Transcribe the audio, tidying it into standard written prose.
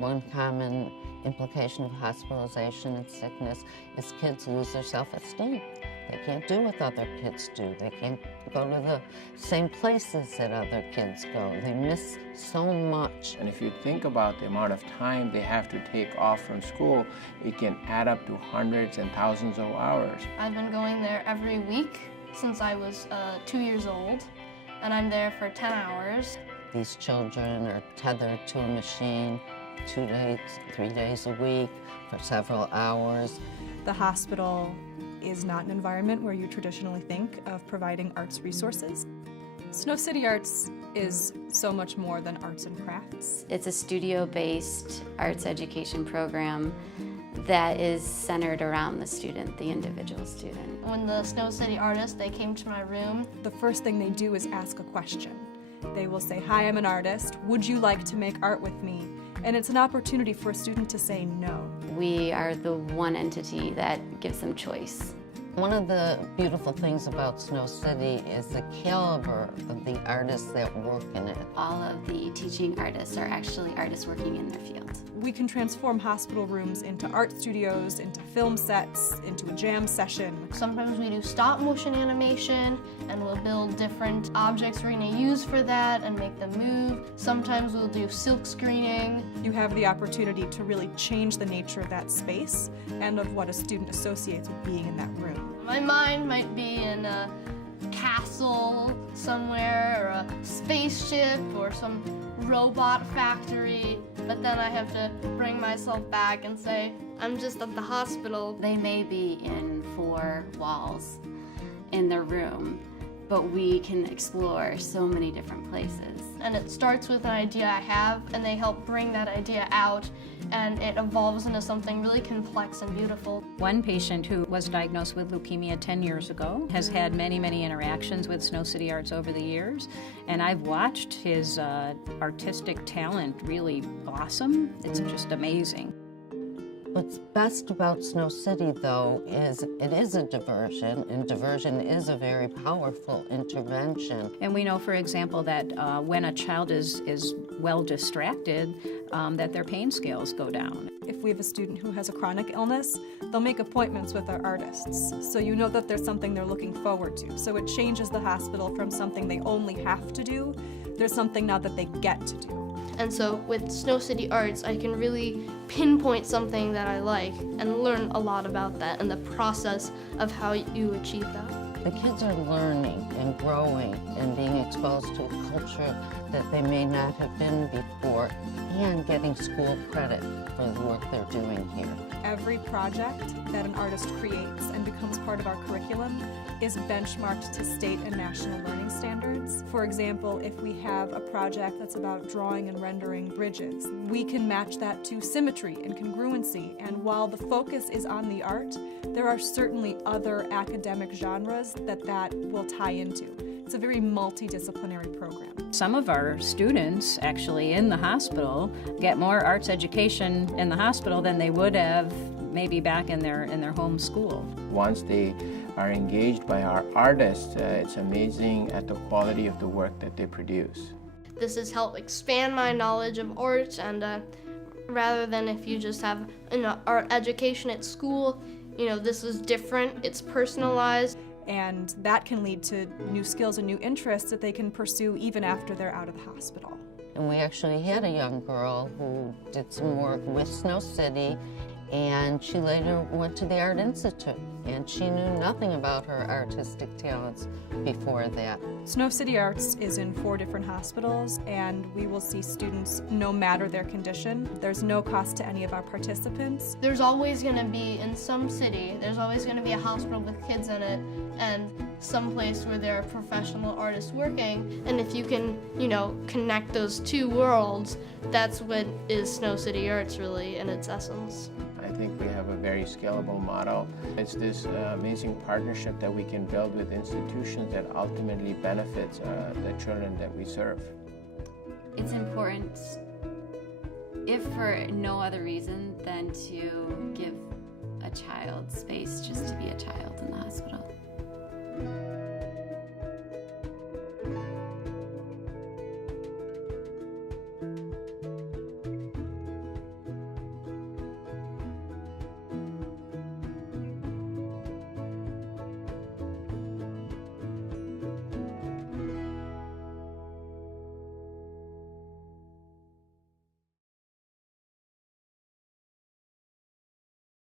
One common implication of hospitalization and sickness is kids lose their self-esteem. They can't do what other kids do. They can't go to the same places that other kids go. They miss so much. And if you think about the amount of time they have to take off from school, it can add up to hundreds and thousands of hours. I've been going there every week since I was 2 years old, and I'm there for 10 hours. These children are tethered to a machine 2 days, 3 days a week for several hours. The hospital is not an environment where you traditionally think of providing arts resources. Snow City Arts is so much more than arts and crafts. It's a studio-based arts education program that is centered around the student, the individual student. When the Snow City artists, they came to my room. The first thing they do is ask a question. They will say, "Hi, I'm an artist. Would you like to make art with me?" And it's an opportunity for a student to say no. We are the one entity that gives them choice. One of the beautiful things about Snow City is the caliber of the artists that work in it. All of the teaching artists are actually artists working in their field. We can transform hospital rooms into art studios, into film sets, into a jam session. Sometimes we do stop motion animation, and we'll build different objects we're going to use for that and make them move. Sometimes we'll do silk screening. You have the opportunity to really change the nature of that space and of what a student associates with being in that room. My mind might be in a castle somewhere, or a spaceship, or some robot factory, but then I have to bring myself back and say, I'm just at the hospital. They may be in 4 walls in their room, but we can explore so many different places. And it starts with an idea I have, and they help bring that idea out, and it evolves into something really complex and beautiful. One patient who was diagnosed with leukemia 10 years ago has had many, many interactions with Snow City Arts over the years, and I've watched his artistic talent really blossom. It's just amazing. What's best about Snow City, though, is it is a diversion, and diversion is a very powerful intervention. And we know, for example, that when a child is well distracted, that their pain scales go down. If we have a student who has a chronic illness, they'll make appointments with our artists. So you know that there's something they're looking forward to. So it changes the hospital from something they only have to do, there's something now that they get to do. And so with Snow City Arts, I can really pinpoint something that I like and learn a lot about that and the process of how you achieve that. The kids are learning and growing and being exposed to a culture that they may not have been before, and getting school credit for the work they're doing here. Every project that an artist creates and becomes part of our curriculum is benchmarked to state and national learning standards. For example, if we have a project that's about drawing and rendering bridges, we can match that to symmetry and congruency. And while the focus is on the art, there are certainly other academic genres that will tie into. It's a very multidisciplinary program. Some of our students actually in the hospital get more arts education in the hospital than they would have maybe back in their home school. Once they are engaged by our artists, it's amazing at the quality of the work that they produce. This has helped expand my knowledge of art, and rather than if you just have an art education at school, this is different, it's personalized. And that can lead to new skills and new interests that they can pursue even after they're out of the hospital. And we actually had a young girl who did some work with Snow City, and she later went to the Art Institute, and she knew nothing about her artistic talents before that. Snow City Arts is in 4 different hospitals, and we will see students no matter their condition. There's no cost to any of our participants. There's always going to be, in some city, there's always going to be a hospital with kids in it, and some place where there are professional artists working. And if you can, connect those 2 worlds, that's what is Snow City Arts really in its essence. I think we have a very scalable model. It's this amazing partnership that we can build with institutions that ultimately benefits the children that we serve. It's important, if for no other reason than to give a child space just to be a child.